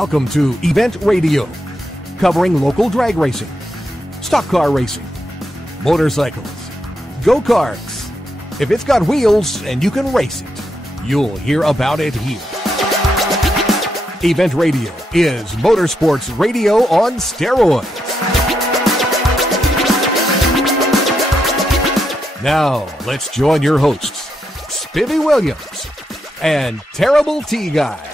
Welcome to Event Radio, covering local drag racing, stock car racing, motorcycles, go-karts. If it's got wheels and you can race it, you'll hear about it here. Event Radio is motorsports radio on steroids. Now, let's join your hosts, Spivvy Williams and Terrible T Guy.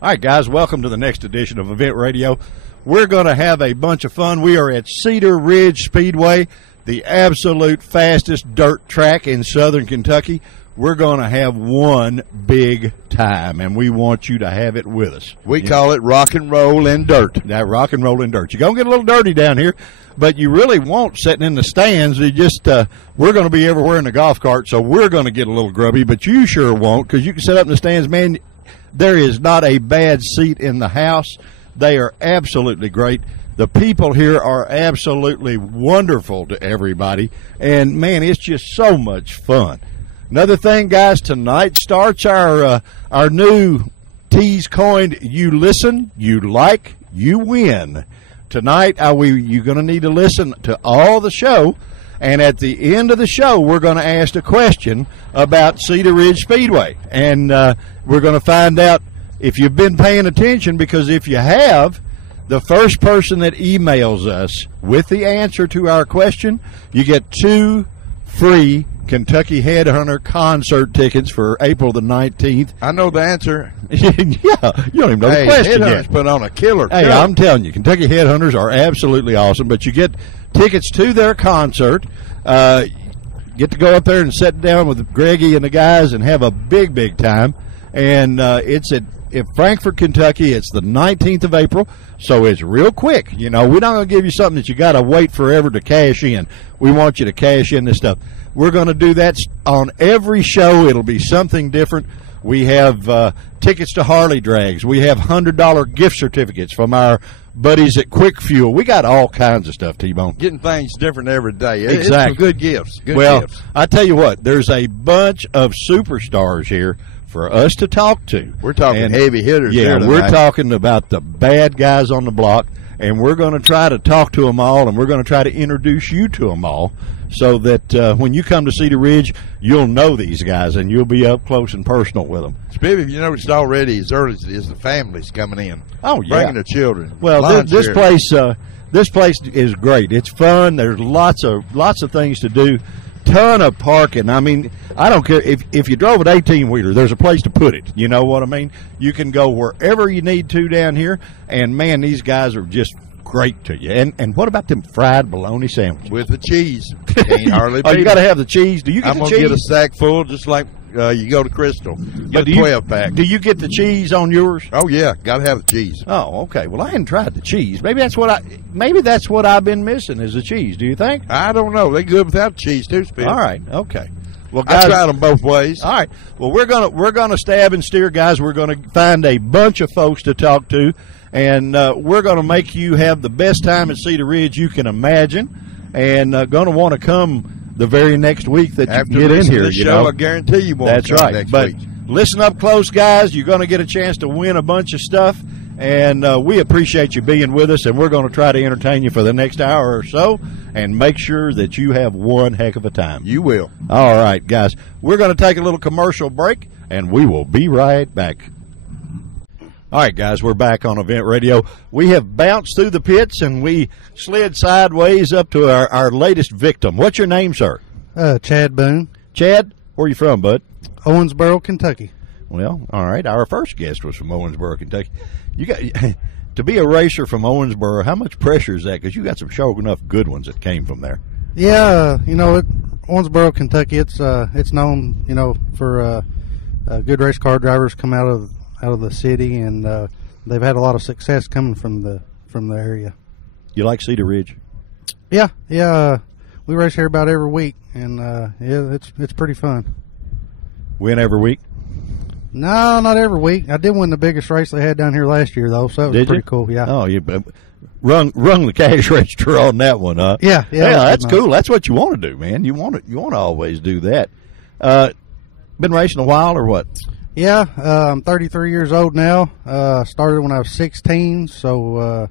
All right, guys, welcome to the next edition of Event Radio. We're going to have a bunch of fun. We are at Cedar Ridge Speedway, the absolute fastest dirt track in southern Kentucky. We're going to have one big time, and we want you to have it with us. We call it rock and roll and dirt. That rock and roll and dirt. You're going to get a little dirty down here, but you really won't sitting in the stands. You just we're going to be everywhere in the golf cart, so we're going to get a little grubby, but you sure won't, because you can sit up in the stands, man. There is not a bad seat in the house. They are absolutely great. The people here are absolutely wonderful to everybody. And, man, it's just so much fun. Another thing, guys, tonight starts our new tease coined, you listen, you like, you win. Tonight, you're going to need to listen to all the show. And at the end of the show, we're going to ask a question about Cedar Ridge Speedway. And we're going to find out if you've been paying attention, because if you have, the first person that emails us with the answer to our question, you get 2 free Kentucky Headhunter concert tickets for April the 19th. I know the answer. Yeah, you don't even know the question Headhunters yet. put on a killer. Hey, I'm telling you, Kentucky Headhunters are absolutely awesome, but you get tickets to their concert. Get to go up there and sit down with Greggy and the guys and have a big, big time. And it's at Frankfort, Kentucky. It's the 19th of April, so it's real quick. You know, we're not going to give you something that you got to wait forever to cash in. We want you to cash in this stuff. We're going to do that on every show. It'll be something different. We have tickets to Harley Drags. We have $100 gift certificates from our buddies at Quick Fuel. We got all kinds of stuff, T-Bone. Getting things different every day. Exactly. It's good gifts. Good well, gifts. I tell you what, there's a bunch of superstars here for us to talk to. We're talking heavy hitters. Yeah, here we're talking about the bad guys on the block, and we're going to try to talk to them all, and we're going to try to introduce you to them all, so that when you come to Cedar Ridge, you'll know these guys, and you'll be up close and personal with them. Spivvy, you noticed already as early as the families coming in. Oh, yeah. Bringing their children. Well, this place is great. It's fun. There's lots of things to do. Ton of parking. I mean, I don't care if you drove an 18-wheeler, there's a place to put it. You know what I mean? You can go wherever you need to down here, and man, these guys are just great to you. And what about them fried bologna sandwiches with the cheese? Can't hardly you got to have the cheese. Do you get I'm the cheese? I'm gonna get a sack full, just like you go to Crystal. Get a 12-pack. Do you get the cheese on yours? Oh yeah, got to have the cheese. Oh, okay. Well, I hadn't tried the cheese. Maybe that's what I've been missing is the cheese. Do you think? I don't know. They're good without cheese too, Spivvy. All right. Okay. Well, guys, I tried them both ways. All right. Well, we're gonna stab and steer, guys. We're gonna find a bunch of folks to talk to, and we're gonna make you have the best time at Cedar Ridge you can imagine, and gonna want to come the very next week that After you get in here. The show, I guarantee you won't. That's right. Next but week. Listen up close, guys. You're going to get a chance to win a bunch of stuff, and we appreciate you being with us, and we're going to try to entertain you for the next hour or so and make sure that you have one heck of a time. You will. All right, guys. We're going to take a little commercial break, and we will be right back. All right, guys, we're back on Event Radio. We have bounced through the pits, and we slid sideways up to our latest victim. What's your name, sir? Chad Boone. Chad, where are you from, bud? Owensboro, Kentucky. Well, all right. Our first guest was from Owensboro, Kentucky. You got to be a racer from Owensboro. How much pressure is that? Because you got some sure enough good ones that came from there. Yeah, Owensboro, Kentucky. It's known, for good race car drivers come out of the city, and they've had a lot of success coming from the area. You like Cedar Ridge? Yeah. We race here about every week, and yeah, it's pretty fun. Win every week? No, not every week. I did win the biggest race they had down here last year, though, so it was pretty cool. Yeah. Oh, you rung the cash register on that one, huh? Yeah. That's cool. That's what you want to do, man. You want to always do that. Been racing a while or what? Yeah, I'm 33 years old now. Started when I was 16, so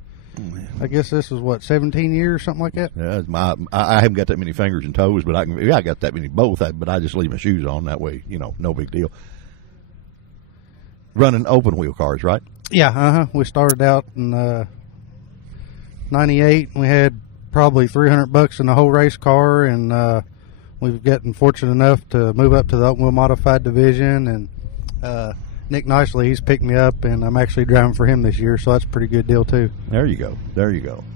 I guess this is 17 years, something like that. Yeah, I haven't got that many fingers and toes, but I got that many both. But I just leave my shoes on that way. No big deal. Running open wheel cars, right? Yeah, We started out in '98. We had probably $300 in the whole race car, and we've gotten fortunate enough to move up to the open wheel modified division. And Nick Nicely, he's picked me up, and I'm actually driving for him this year, so that's a pretty good deal too. There you go.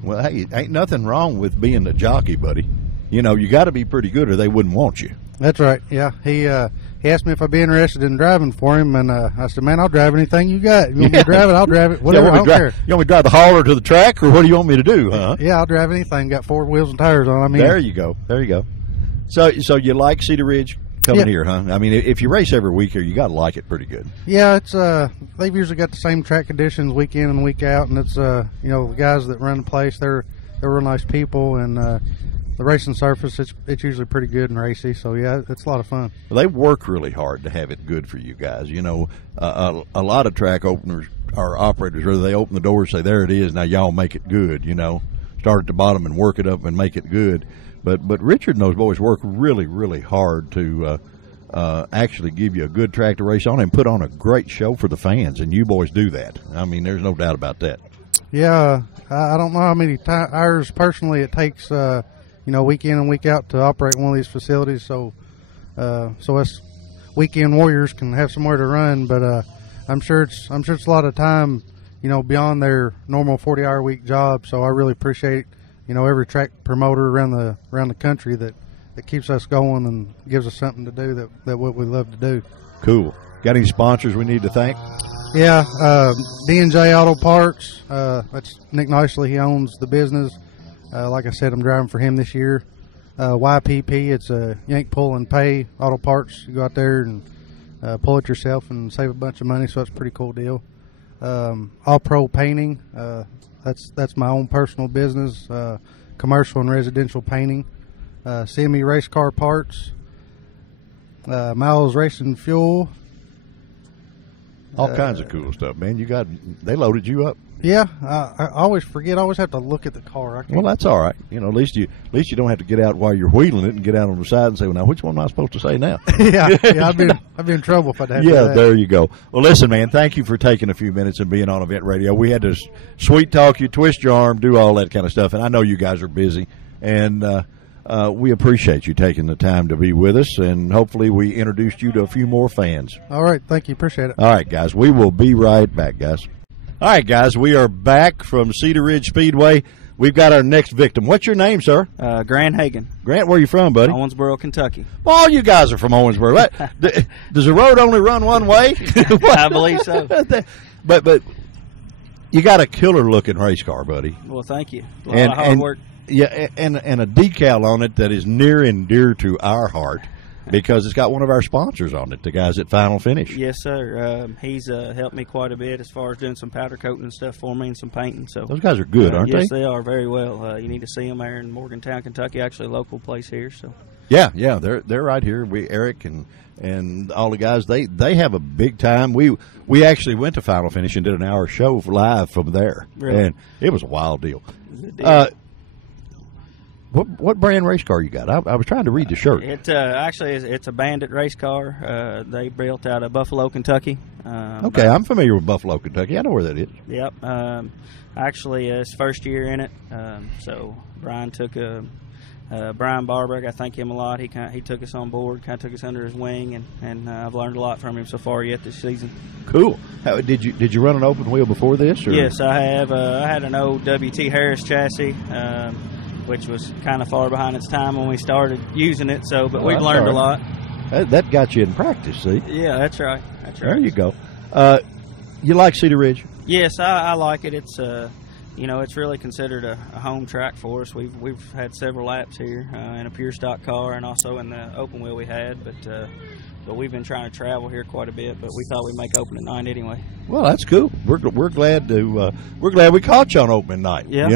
Well, hey, ain't nothing wrong with being a jockey, buddy. You got to be pretty good, or they wouldn't want you. That's right. Yeah, he asked me if I'd be interested in driving for him, and I said, "Man, I'll drive anything you got. You want me to drive it? I'll drive it. Whatever. I don't care. You want me to drive the hauler to the track, or what do you want me to do? Huh? Yeah, I'll drive anything. Got 4 wheels and tires on. I mean, there you go. So you like Cedar Ridge coming here, huh? I mean, if you race every week here, you got to like it pretty good. Yeah, it's they've usually got the same track conditions week in and week out, and it's the guys that run the place, they're real nice people, and the racing surface, it's usually pretty good and racy, so yeah, it's a lot of fun. Well, they work really hard to have it good for you guys. A lot of track openers or operators, whether they open the door and say, there it is, now y'all make it good, start at the bottom and work it up and make it good. But Richard and those boys work really, really hard to actually give you a good track to race on and put on a great show for the fans, and you boys do that. I mean, there's no doubt about that. Yeah, I don't know how many hours personally it takes week in and week out to operate one of these facilities, so us weekend warriors can have somewhere to run. But I'm sure it's a lot of time, beyond their normal 40-hour week job. So I really appreciate every track promoter around the country that keeps us going and gives us something to do that what we love to do. Cool. Got any sponsors we need to thank? Yeah, D&J Auto Parts. That's Nick Nicely. He owns the business. Like I said, I'm driving for him this year. YPP, it's a yank, pull, and pay auto parts. You go out there and pull it yourself and save a bunch of money, so it's a pretty cool deal. All Pro Painting, that's my own personal business, commercial and residential painting. CME Race Car Parts, Miles Racing Fuel. All kinds of cool stuff, man. They loaded you up. Yeah, I always forget. I always have to look at the car. Well, that's all right. At least you don't have to get out while you're wheeling it and get out on the side and say, "Well, now which one am I supposed to say now?" yeah, I'd be in trouble if I'd have to do that. There you go. Well, listen, man, thank you for taking a few minutes and being on Event Radio. We had to sweet talk you, twist your arm, do all that kind of stuff, and I know you guys are busy, and we appreciate you taking the time to be with us, and hopefully we introduced you to a few more fans. All right, thank you. Appreciate it. All right, guys, we will be right back, guys. All right, guys, we are back from Cedar Ridge Speedway. We've got our next victim. What's your name, sir? Grant Hagan. Grant, where are you from, buddy? Owensboro, Kentucky. Well, you guys are from Owensboro. Does the road only run one way? I believe so. But you got a killer-looking race car, buddy. Well, thank you. A lot of hard work. Yeah, and a decal on it that is near and dear to our heart, because it's got one of our sponsors on it, the guys at Final Finish. Yes, sir. He's helped me quite a bit as far as doing some powder coating and stuff for me and some painting. So those guys are good, aren't they? Yes, they are very well. You need to see them there in Morgantown, Kentucky. Actually, a local place here. So yeah, they're right here. Eric and all the guys, they have a big time. We actually went to Final Finish and did an hour show live from there, really? And it was a wild deal. What brand race car you got? I was trying to read the shirt. It's a Bandit race car. They built out of Buffalo, Kentucky. Okay, I'm familiar with Buffalo, Kentucky. I know where that is. Yep. Actually, it's first year in it. So Brian took Brian Barberg. I thank him a lot. He took us on board, kind of took us under his wing, and I've learned a lot from him so far yet this season. Cool. Did you run an open wheel before this? Or? Yes, I have. I had an old W.T. Harris chassis. Which was kind of far behind its time when we started using it. But we've learned a lot. That got you in practice, see? Yeah, that's right. That's right. There you go. You like Cedar Ridge? Yes, I like it. It's it's really considered a home track for us. We've had several laps here in a pure stock car and also in the open wheel we had, but we've been trying to travel here quite a bit. But we thought we'd make opening night anyway. Well, that's cool. We're glad we caught you on opening night. Yeah.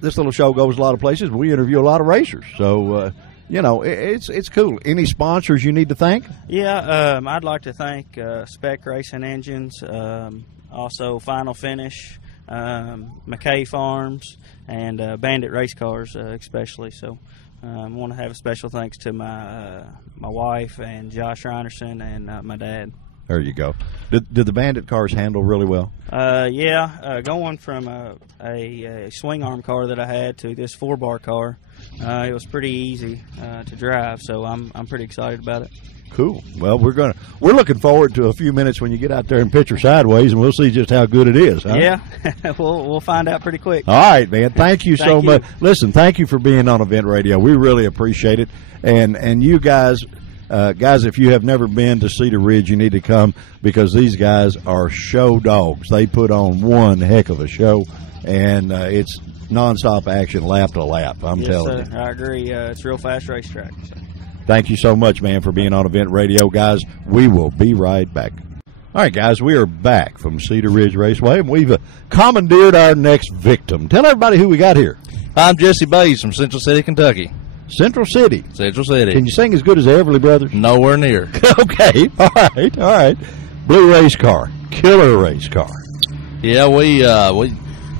This little show goes a lot of places. But we interview a lot of racers, so it's cool. Any sponsors you need to thank? Yeah, I'd like to thank Spec Racing Engines, also Final Finish, McKay Farms, and Bandit Race Cars especially. So I want to have a special thanks to my wife and Josh Reinerson and my dad. There you go. Did the Bandit cars handle really well? Going from a swing arm car that I had to this 4-bar car, it was pretty easy to drive. So I'm pretty excited about it. Cool. Well, we're looking forward to a few minutes when you get out there and pitch her sideways, and we'll see just how good it is. Huh? Yeah, we'll find out pretty quick. All right, man. Thank you so much. Listen, thank you for being on Event Radio. We really appreciate it, and you guys. Guys, if you have never been to Cedar Ridge, you need to come because these guys are show dogs. They put on one heck of a show, and it's nonstop action, lap to lap. I'm telling you. I agree. It's a real fast racetrack. So. Thank you so much, man, for being on Event Radio. Guys, we will be right back. All right, guys, we are back from Cedar Ridge Raceway, and we've commandeered our next victim. Tell everybody who we got here. I'm Jesse Bays from Central City, Kentucky. Central City. Central City. Can you sing as good as the Everly Brothers? Nowhere near. Okay. All right. Blue race car. Killer race car. Yeah, we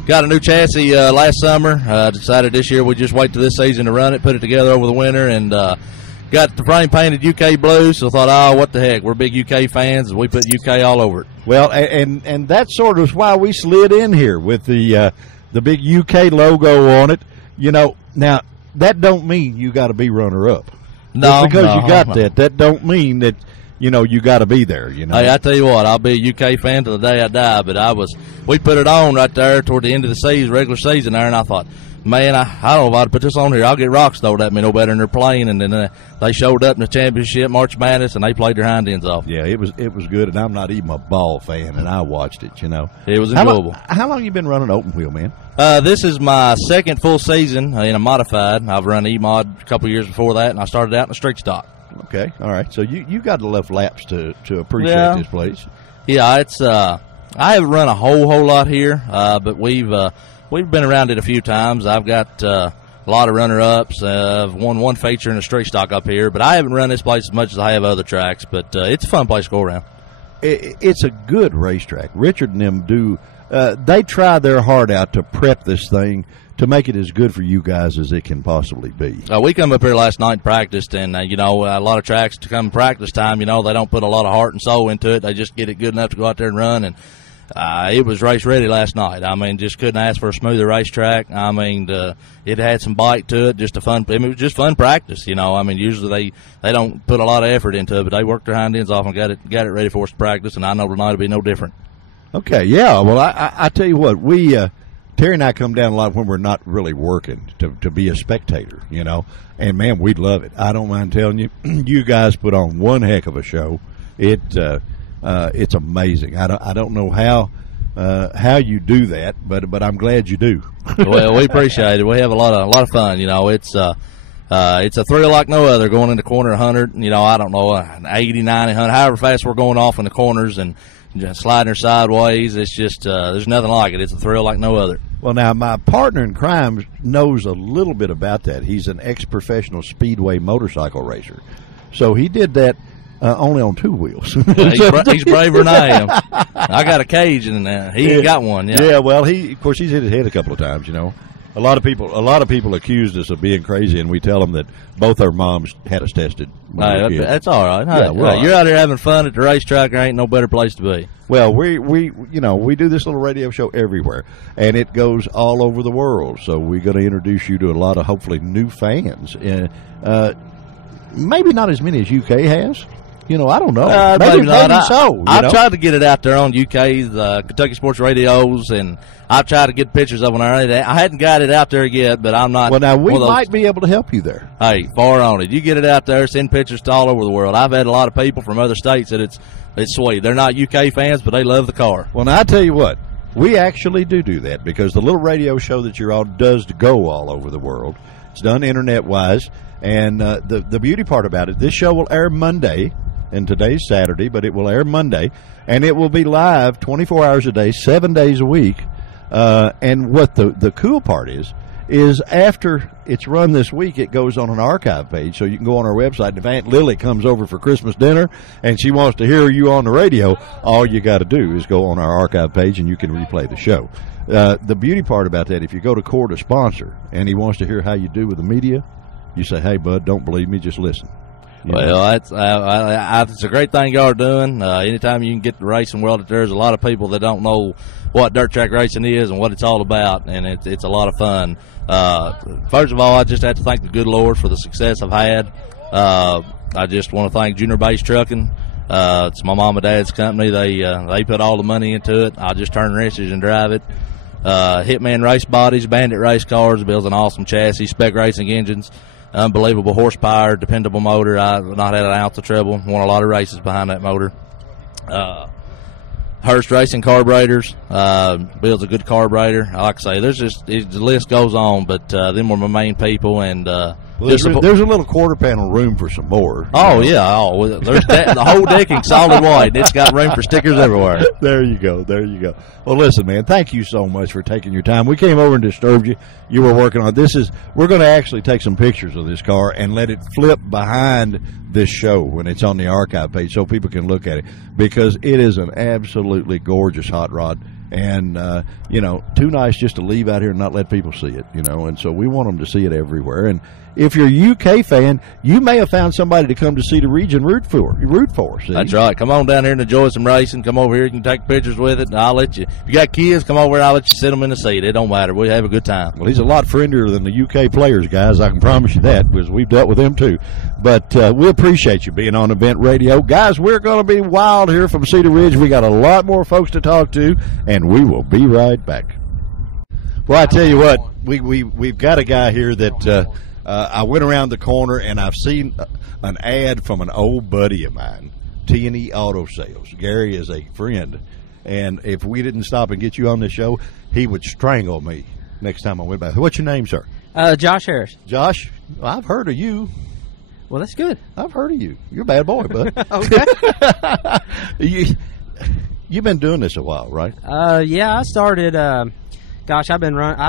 got a new chassis last summer. Decided this year we'd just wait till this season to run it, put it together over the winter, and got the frame painted UK blue, so thought, what the heck. We're big UK fans, and we put UK all over it. Well, and that's sort of why we slid in here with the big UK logo on it. Now, that don't mean you got to be runner-up. No, just because you got that. That don't mean that you got to be there. Hey, I tell you what, I'll be a UK fan till the day I die. But we put it on right there toward the end of the season, regular season there, and I thought, man, I don't know if I'd put this on here. I'll get rocks thrown at me no better than they're playing. And then they showed up in the championship, March Madness, and they played their hind ends off. Yeah, it was good, and I'm not even a ball fan, and I watched it. It was enjoyable. How long you been running open wheel, man? This is my second full season in a modified. I've run E-Mod a couple years before that, and I started out in a street stock. Okay, all right. So you got enough laps to appreciate this place. Yeah, it's I haven't run a whole lot here, but we've been around it a few times. I've got a lot of runner-ups. I've won one feature in a street stock up here, but I haven't run this place as much as I have other tracks. But it's a fun place to go around. It's a good racetrack. Richard and them do. They try their heart out to prep this thing to make it as good for you guys as it can possibly be. We come up here last night and practiced, and, a lot of tracks to come practice time, they don't put a lot of heart and soul into it. They just get it good enough to go out there and run, and it was race ready last night. Just couldn't ask for a smoother racetrack. It had some bite to it, it was just fun practice, Usually they don't put a lot of effort into it, but they worked their hind ends off and got it ready for us to practice, and I know tonight will be no different. Okay, yeah. Well, I tell you what, Terry and I come down a lot when we're not really working to be a spectator, and man, we'd love it. I don't mind telling you, you guys put on one heck of a show. It's amazing. I don't know how you do that, but I'm glad you do. Well, we appreciate it. We have a lot of fun. It's a thrill like no other going in the corner 100. I don't know, 80, 90, 100, however fast we're going off in the corners and just sliding her sideways. It's just there's nothing like it. It's a thrill like no other. Well, now, my partner in crime knows a little bit about that. He's an ex-professional speedway motorcycle racer. So he did that only on two wheels. He's braver than I am. I got a cage, and he ain't got one. Yeah, well, of course, he's hit his head a couple of times, A lot of people accused us of being crazy, and we tell them that both our moms had us tested. That's all right. Yeah, you're out there having fun at the racetrack. There ain't no better place to be. Well, we do this little radio show everywhere, and it goes all over the world. So we're going to introduce you to a lot of hopefully new fans. Maybe not as many as UK has. I don't know. Maybe so. I've tried to get it out there on UK's Kentucky Sports Radios, and I've tried to get pictures of it. I hadn't got it out there yet, but I'm not. Well, now, we might be able to help you there. Hey, far on it. You get it out there, send pictures to all over the world. I've had a lot of people from other states that it's sweet. They're not UK fans, but they love the car. Well, now, I tell you what. We actually do that because the little radio show that you're on does go all over the world. It's done internet-wise, and the beauty part about it, this show will air Monday, and today's Saturday, but it will air Monday, and it will be live 24 hours a day, 7 days a week. And what the cool part is after it's run this week, it goes on an archive page, so you can go on our website, and if Aunt Lily comes over for Christmas dinner and she wants to hear you on the radio, all you got to do is go on our archive page and you can replay the show. The beauty part about that, if you go to court a sponsor and he wants to hear how you do with the media, you say, hey, bud, don't believe me, just listen. Well, it's a great thing y'all are doing. Anytime you can get the racing world, there's a lot of people that don't know what dirt track racing is and what it's all about, and it's a lot of fun. First of all, I just have to thank the good Lord for the success I've had. I just want to thank Junior Base Trucking. It's my mom and dad's company. They put all the money into it. I just turn wrenches and drive it. Hitman Race Bodies, Bandit Race Cars, builds an awesome chassis, spec racing engines, unbelievable horsepower, dependable motor. I've not had an ounce of trouble. Won a lot of races behind that motor. Hurst Racing Carburetors, builds a good carburetor. Like I say, the list goes on, but them were my main people. And there's a little quarter panel room for some more. Oh, yeah. Oh, there's the whole decking solid white. It's got room for stickers everywhere. There you go. Well, listen, man, thank you so much for taking your time. We came over and disturbed you. You were working on this. We're going to actually take some pictures of this car and let it flip behind this show when it's on the archive page so people can look at it, because it is an absolutely gorgeous hot rod. And, too nice just to leave out here and not let people see it, and so we want them to see it everywhere. And if you're a UK fan, you may have found somebody to come to Cedar Ridge and root for. See? That's right. Come on down here and enjoy some racing. Come over here. You can take pictures with it, and I'll let you. If you got kids, come over here. I'll let you sit them in the seat. It don't matter. We have a good time. Well, he's a lot friendlier than the UK players, guys. I can promise you that, because we've dealt with them too. But we appreciate you being on Event Radio. Guys, we're going to be wild here from Cedar Ridge. We got a lot more folks to talk to, and we will be right back. Well, I tell you what, we've got a guy here that I went around the corner and I've seen an ad from an old buddy of mine, T&E Auto Sales. Gary is a friend, and if we didn't stop and get you on the show, he would strangle me next time I went by. What's your name, sir? Josh Harris. Josh, I've heard of you. Well, that's good. I've heard of you. You're a bad boy, bud. Okay. You've been doing this a while, right? Yeah, I started. I've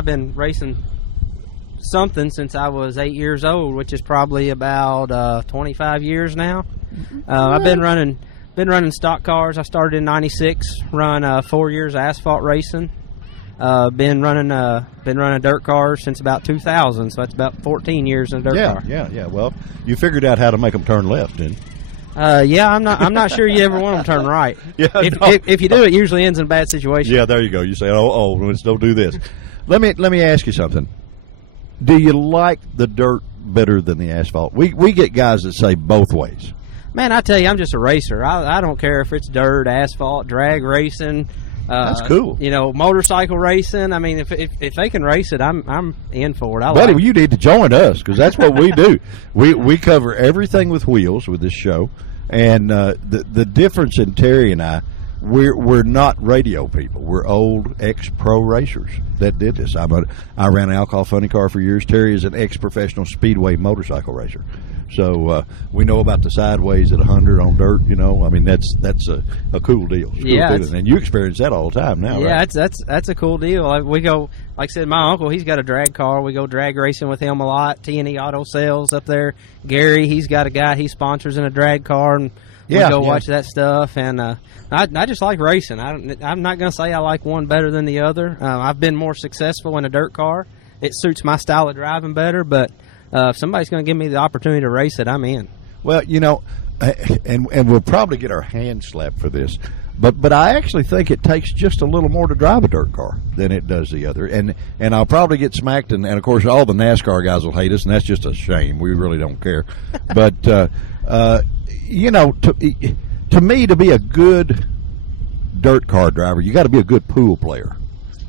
been racing something since I was 8 years old, which is probably about 25 years now. I've been running stock cars. I started in '96. Run 4 years asphalt racing. Been running dirt cars since about 2000, so that's about 14 years in a dirt car. Yeah. Well, you figured out how to make them turn left, didn't you? Yeah, I'm not sure you ever want them to turn right. Yeah, if you do, it usually ends in a bad situation. Yeah, there you go. You say, let's don't do this. Let me ask you something. Do you like the dirt better than the asphalt? We get guys that say both ways. Man, I tell you, I'm just a racer. I don't care if it's dirt, asphalt, drag racing. That's cool. Motorcycle racing. I mean, if they can race it, I'm in for it. Buddy, you need to join us, because that's what we do. We cover everything with wheels with this show, and the difference in Terry and I, we're not radio people. We're old ex-pro racers that did this. I ran an alcohol funny car for years. Terry is an ex-professional speedway motorcycle racer. So we know about the sideways at 100 on dirt. I mean, that's a cool deal. And you experience that all the time now, yeah, right? that's a cool deal. We go, like I said, my uncle, he's got a drag car. We go drag racing with him a lot. T&E Auto Sales up there. Gary, he's got a guy he sponsors in a drag car, and we go watch that stuff. And I just like racing. I'm not going to say I like one better than the other. I've been more successful in a dirt car. It suits my style of driving better, but if somebody's going to give me the opportunity to race it, I'm in. Well, and we'll probably get our hands slapped for this, but I actually think it takes just a little more to drive a dirt car than it does the other. And I'll probably get smacked, and of course all the NASCAR guys will hate us, and that's just a shame. We really don't care. But, to me, to be a good dirt car driver, you got to be a good pool player.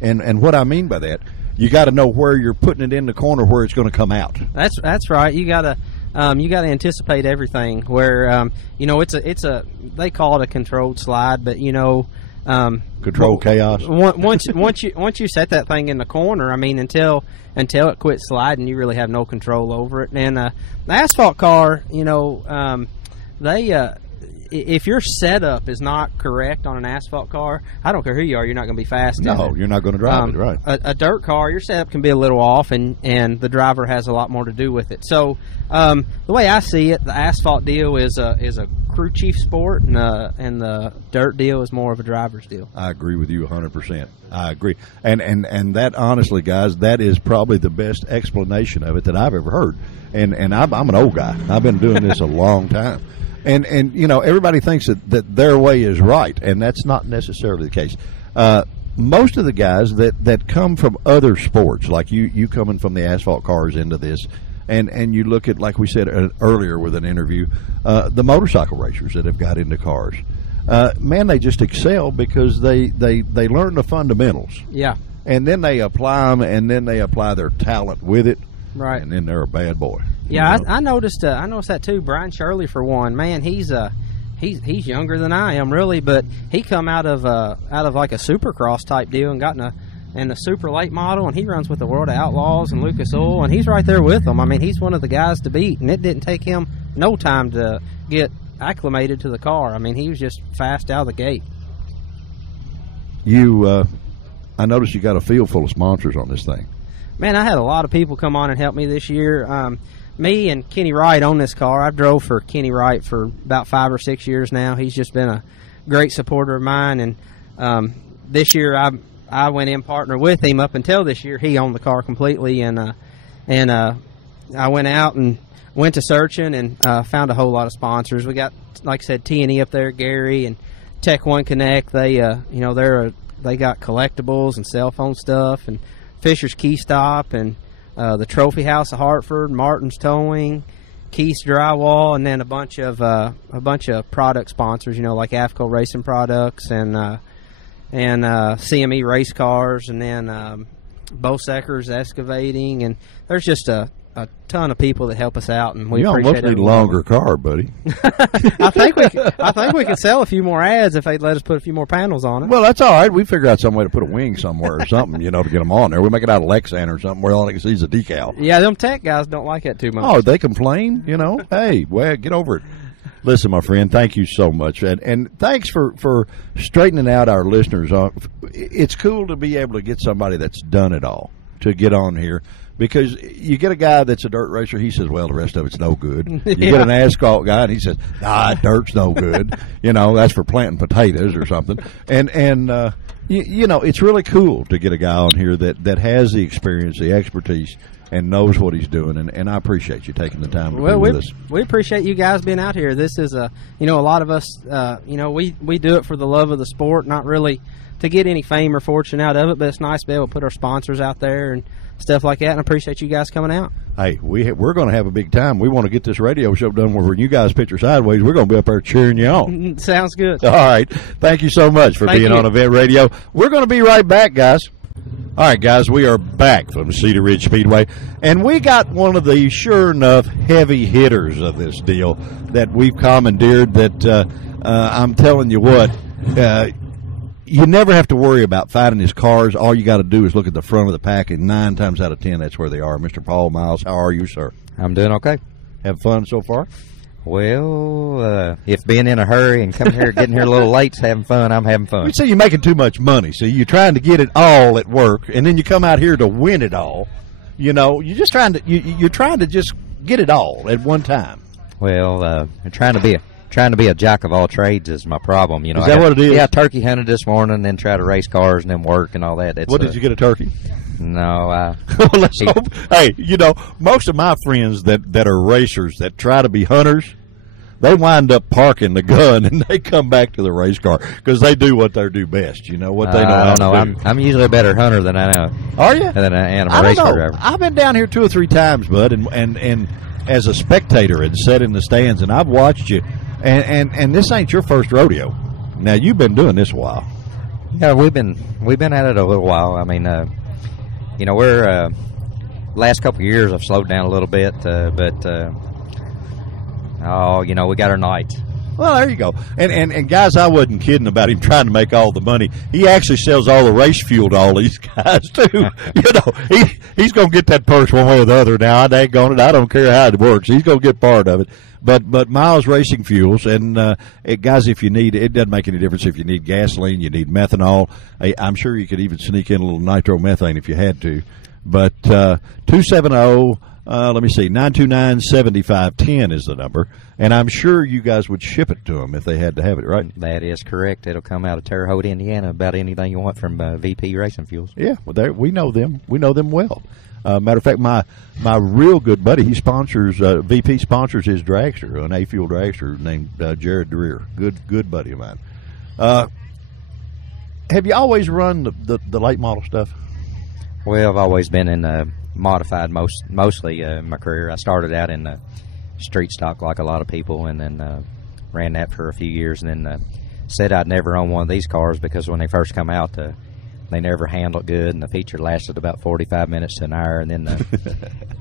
And what I mean by that, you got to know where you're putting it in the corner, where it's going to come out. That's right. You got to anticipate everything. Where it's a they call it a controlled slide, but Control chaos. Once you set that thing in the corner, I mean, until it quits sliding, you really have no control over it. And the asphalt car, if your setup is not correct on an asphalt car, I don't care who you are, you're not going to be fast. No, you're not going to drive it, right? A dirt car, your setup can be a little off, and the driver has a lot more to do with it. So the way I see it, the asphalt deal is a crew chief sport, and the dirt deal is more of a driver's deal. I agree with you 100%. I agree, and that honestly, guys, that is probably the best explanation of it that I've ever heard. And I'm an old guy. I've been doing this a long time. And everybody thinks that their way is right, and that's not necessarily the case. Most of the guys that come from other sports, like you coming from the asphalt cars into this, and you look at, like we said earlier with an interview, the motorcycle racers that have got into cars, man, they just excel because they learn the fundamentals. Yeah. And then they apply them, and then they apply their talent with it. Right. And then they're a bad boy. Yeah, I noticed that too. Brian Shirley, for one, man, he's younger than I am, really, but he come out of like a Supercross type deal and got in the super late model, and he runs with the World of Outlaws and Lucas Oil, and he's right there with them. I mean, he's one of the guys to beat, and it didn't take him no time to get acclimated to the car. I mean, he was just fast out of the gate. I noticed you got a field full of sponsors on this thing. Man, I had a lot of people come on and help me this year. Me and Kenny Wright own this car. I've drove for Kenny Wright for about 5 or 6 years now. He's just been a great supporter of mine, and this year I went in partner with him. Up until this year, he owned the car completely, and I went out and went to searching and found a whole lot of sponsors. We got, like I said, T&E up there, Gary, and Tech One Connect. They they got collectibles and cell phone stuff, and Fisher's Key Stop, and the Trophy House of Hartford, Martin's Towing, Keith's Drywall, and then a bunch of product sponsors, like Avco Racing Products and CME Race Cars, and then Boseckers Excavating, and there's just a ton of people that help us out, and we appreciate it. You almost need a longer car, buddy. I think we could sell a few more ads if they'd let us put a few more panels on it. Well, that's all right. We figure out some way to put a wing somewhere or something, to get them on there. We make it out of Lexan or something where all they can see is a decal. Yeah, them tech guys don't like that too much. Oh, they complain, Hey, well, get over it. Listen, my friend, thank you so much, and thanks for straightening out our listeners. It's cool to be able to get somebody that's done it all to get on here, because you get a guy that's a dirt racer, he says, well, the rest of it's no good. You get an asphalt guy, and he says, dirt's no good. That's for planting potatoes or something. And it's really cool to get a guy on here that has the experience, the expertise, and knows what he's doing, and I appreciate you taking the time to be with us. We appreciate you guys being out here. This is a lot of us, we do it for the love of the sport, not really to get any fame or fortune out of it, but it's nice to be able to put our sponsors out there and stuff like that, and I appreciate you guys coming out. Hey, we're going to have a big time. We want to get this radio show done where when you guys picture sideways, we're going to be up there cheering you on. Sounds good. All right. Thank you so much for being on Event Radio. We're going to be right back, guys. All right, guys, we are back from Cedar Ridge Speedway, and we got one of the sure enough heavy hitters of this deal that we've commandeered that I'm telling you what, you never have to worry about finding his cars. All you got to do is look at the front of the pack, and 9 times out of 10, that's where they are. Mr. Paul Miles, how are you, sir? I'm doing okay. Have fun so far? Well, if being in a hurry and coming here, getting here a little late's having fun, I'm having fun. You say you're making too much money. So you're trying to get it all at work, and then you come out here to win it all. You're just trying to you're trying to just get it all at one time. Well, I'm trying to be a jack of all trades is my problem. Is that what it is? Yeah, turkey hunted this morning, then try to race cars and then work and all that. Did you get a turkey? No, let's hope. Hey, most of my friends that are racers that try to be hunters, they wind up parking the gun and they come back to the race car because they do what they do best. What they know how to do. I'm usually a better hunter than I know. Are you? Than I am a race car driver. I've been down here 2 or 3 times, bud, and as a spectator and sat in the stands, and I've watched you. And this ain't your first rodeo. Now you've been doing this a while. Yeah, we've been at it a little while. I mean, we're last couple of years I've slowed down a little bit, but we got our night. Well, there you go. And guys, I wasn't kidding about him trying to make all the money. He actually sells all the race fuel to all these guys too. He's going to get that purse one way or the other. Now, I daggone it, I don't care how it works. He's going to get part of it. But Miles Racing Fuels, and guys, if you need, it doesn't make any difference if you need gasoline, you need methanol. I'm sure you could even sneak in a little nitromethane if you had to. But 270, let me see, 929-7510 is the number. And I'm sure you guys would ship it to them if they had to have it, right? That is correct. It'll come out of Terre Haute, Indiana, about anything you want from VP Racing Fuels. Yeah, well, we know them. We know them well. Matter of fact, my real good buddy, he sponsors, VP sponsors his dragster, an A-Fuel dragster named Jared Dreer. Good buddy of mine. Have you always run the late model stuff? Well, I've always been in modified mostly my career. I started out in street stock like a lot of people, and then ran that for a few years, and then said I'd never own one of these cars because when they first come out, they never handled good, and the feature lasted about 45 minutes to an hour, and then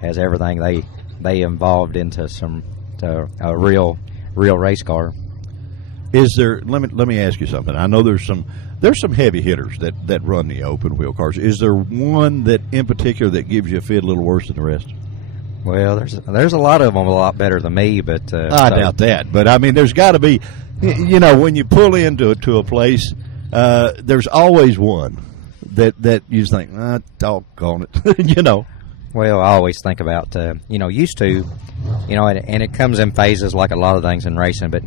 as everything they evolved into a real race car. Is there? Let me ask you something. I know there's some heavy hitters that run the open wheel cars. Is there one that in particular that gives you a fit a little worse than the rest? Well, there's a lot of them a lot better than me, but I doubt that. But I mean, there's got to be, when you pull into a place, there's always one that you just think, doggone it, Well, I always think about, used to, and it comes in phases like a lot of things in racing, but,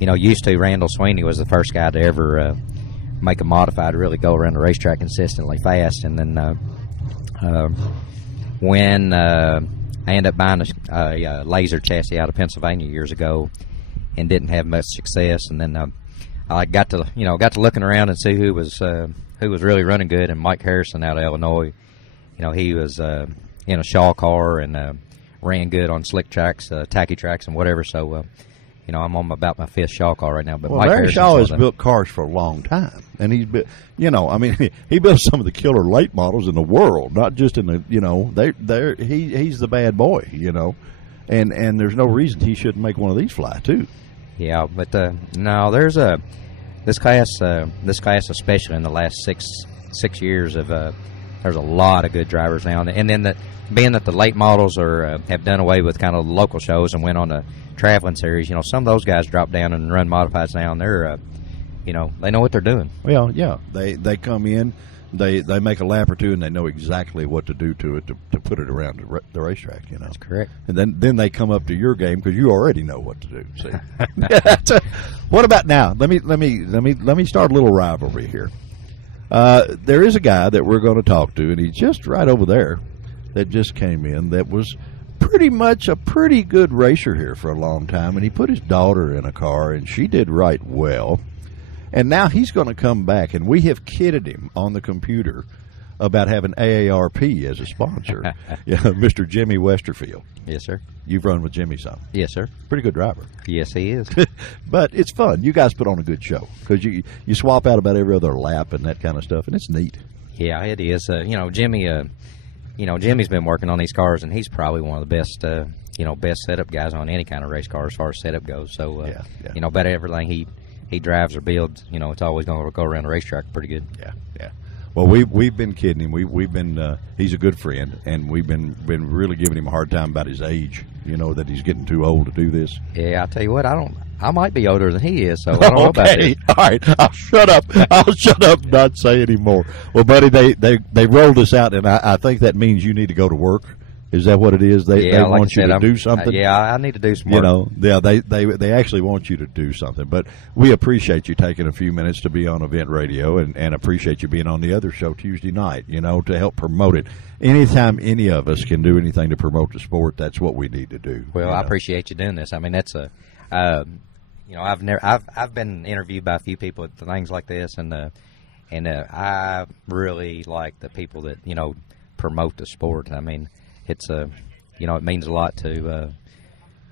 used to, Randall Sweeney was the first guy to ever make a modified really go around the racetrack consistently fast. And then when I ended up buying a laser chassis out of Pennsylvania years ago and didn't have much success, and then I got to looking around and see who was really running good, and Mike Harrison out of Illinois, he was in a Shaw car and ran good on slick tracks, tacky tracks, and whatever. So, I'm on about my fifth Shaw car right now. But well, Mike Larry Harrison Shaw has built cars for a long time, and he's built, he built some of the killer late models in the world, not just in the, he's the bad boy, and there's no reason he shouldn't make one of these fly too. Yeah, but no, there's this class, especially in the last six years of there's a lot of good drivers now, and then being that the late models have done away with kind of the local shows and went on to traveling series, some of those guys drop down and run modifieds now, and they're they know what they're doing. Well, yeah, they come in, they make a lap or two, and they know exactly what to do to it to put it around the racetrack. That's correct. And then they come up to your game because you already know what to do. See, what about now? Let me start a little rivalry here. There is a guy that we're going to talk to, and he's just right over there, that just came in, that was pretty much a pretty good racer here for a long time, and he put his daughter in a car, and she did right well. And now he's going to come back, and we have kidded him on the computer about having AARP as a sponsor. Mr. Jimmy Westerfield. Yes, sir. You've run with Jimmy some. Yes, sir. Pretty good driver. Yes, he is. But it's fun. You guys put on a good show because you swap out about every other lap and that kind of stuff, and it's neat. Yeah, it is. Jimmy. Jimmy's been working on these cars, and he's probably one of the best, best setup guys on any kind of race car as far as setup goes. So, about everything he drives or builds, it's always going to go around the racetrack pretty good. Yeah. Well, we've been kidding him. We've been he's a good friend, and we've been really giving him a hard time about his age. That he's getting too old to do this. Yeah, I tell you what, I might be older than he is, so I don't know about it. All right, I'll shut up. And not say anymore. Well, buddy, they rolled this out, and I think that means you need to go to work. Is that what it is? They want you to do something. I need to do some work. They actually want you to do something. But we appreciate you taking a few minutes to be on Event Radio, and appreciate you being on the other show Tuesday night. To help promote it. Anytime any of us can do anything to promote the sport, that's what we need to do. Well, I appreciate you doing this. I mean, that's I've been interviewed by a few people at things like this, and I really like the people that promote the sport. I mean, it's it means a lot to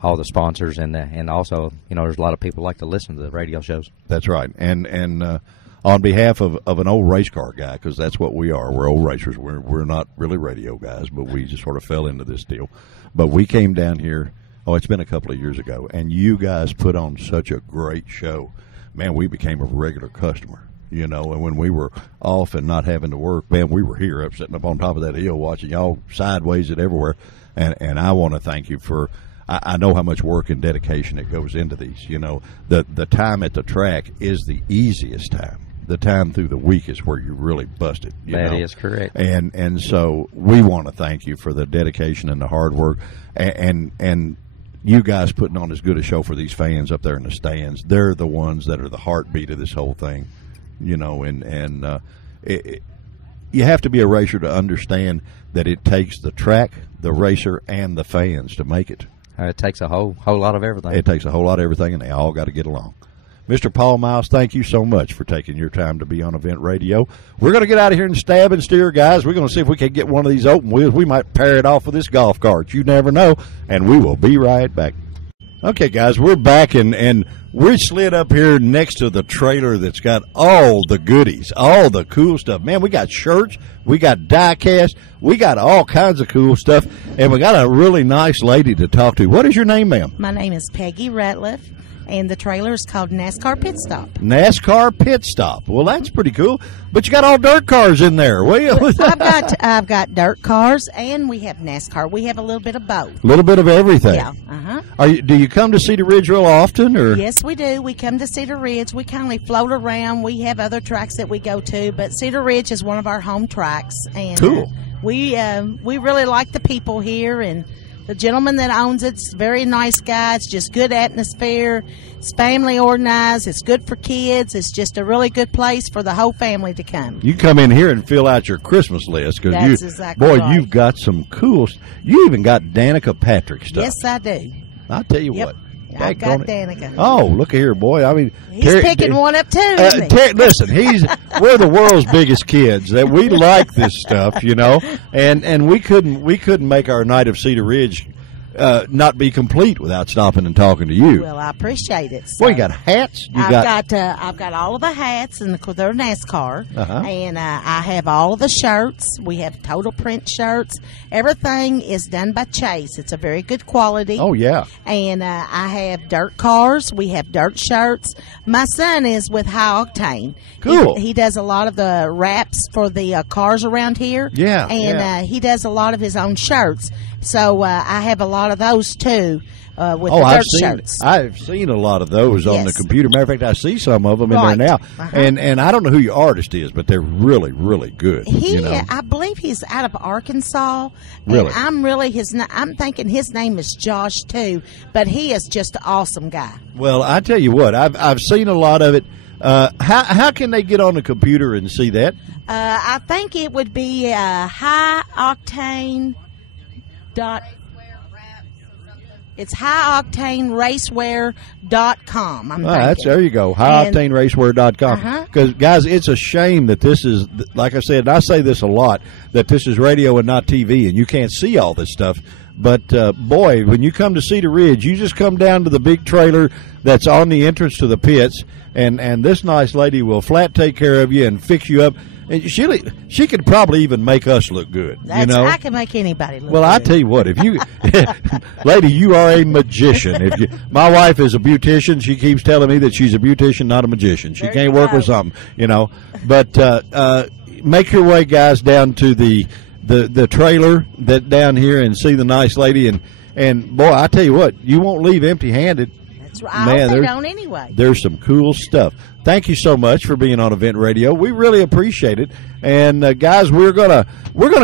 all the sponsors, and also there's a lot of people like to listen to the radio shows. That's right, and on behalf of an old race car guy, because that's what we are. We're old racers. We're not really radio guys, but we just sort of fell into this deal. But we came down here Oh, it's been a couple of years ago, and you guys put on such a great show. Man, we became a regular customer, you know, and when we were off and not having to work, man, we were here up sitting up on top of that hill watching y'all sideways and everywhere. And I want to thank you for, I know how much work and dedication it goes into these. You know, the time at the track is the easiest time. The time through the week is where you really bust it. That is correct. And so we want to thank you for the dedication and the hard work, and you guys putting on as good a show for these fans up there in the stands. They're the ones that are the heartbeat of this whole thing, you know. You have to be a racer to understand that it takes the track, the racer, and the fans to make it. It takes a whole lot of everything. It takes a whole lot of everything, and they all got to get along. Mr. Paul Miles, thank you so much for taking your time to be on Event Radio. We're going to get out of here and stab and steer, guys. We're going to see if we can get one of these open wheels. We might pair it off with this golf cart. You never know, and we will be right back. Okay, guys, we're back, and we slid up here next to the trailer that's got all the goodies, all the cool stuff. Man, we got shirts, we got die-cast, we got all kinds of cool stuff, and we got a really nice lady to talk to. What is your name, ma'am? My name is Peggy Ratliff, and the trailer is called NASCAR Pit Stop. NASCAR Pit Stop. Well, that's pretty cool. But you got all dirt cars in there. I've got dirt cars, and we have NASCAR. We have a little bit of both. A little bit of everything. Yeah. Do you come to Cedar Ridge real often, or? Yes, we do. We come to Cedar Ridge. We kind of float around. We have other tracks that we go to, but Cedar Ridge is one of our home tracks. And cool. We really like the people here, and the gentleman that owns it's a very nice guy. It's just good atmosphere. It's family organized. It's good for kids. It's just a really good place for the whole family to come. You come in here and fill out your Christmas list, because exactly right. You've got some cool. You even got Danica Patrick stuff. Yes, I do. I'll tell you Yep. what. I've got Danica. Oh, look at here, boy. I mean, he's picking one up too. Isn't he? Listen, we're the world's biggest kids. That we like this stuff, you know, and we couldn't make our night of Cedar Ridge not be complete without stopping and talking to you. Well, I appreciate it. So well, you got hats. I've got all of the hats, and they're NASCAR, and I have all of the shirts. We have total print shirts. Everything is done by Chase. It's a very good quality. Oh yeah. And I have dirt cars. We have dirt shirts. My son is with High Octane. Cool. He does a lot of the wraps for the cars around here. Yeah. And he does a lot of his own shirts. So I have a lot of those too with the dirt shirts. I've seen a lot of those on the computer. Matter of fact, I see some of them in there now. And I don't know who your artist is, but they're really, really good. I believe he's out of Arkansas. Really? And I'm thinking his name is Josh too, but he is just an awesome guy. Well, I tell you what, I've seen a lot of it. How can they get on the computer and see that? I think it would be High Octane. It's highoctaneracewear.com. There you go. Highoctaneracewear.com. Because, guys, it's a shame that this is, like I said, and I say this a lot, that this is radio and not TV, and you can't see all this stuff. But, boy, when you come to Cedar Ridge, you just come down to the big trailer that's on the entrance to the pits, and this nice lady will flat take care of you and fix you up. And she could probably even make us look good. I can make anybody look good. Well, I tell you what, if you, lady, you are a magician. My wife is a beautician. She keeps telling me that she's a beautician, not a magician. She can't work with something, But make your way, guys, down to the trailer that down here and see the nice lady. And boy, I tell you what, you won't leave empty-handed. That's right. I hope they don't anyway. There's some cool stuff. Thank you so much for being on Event Radio. We really appreciate it. And guys, we're gonna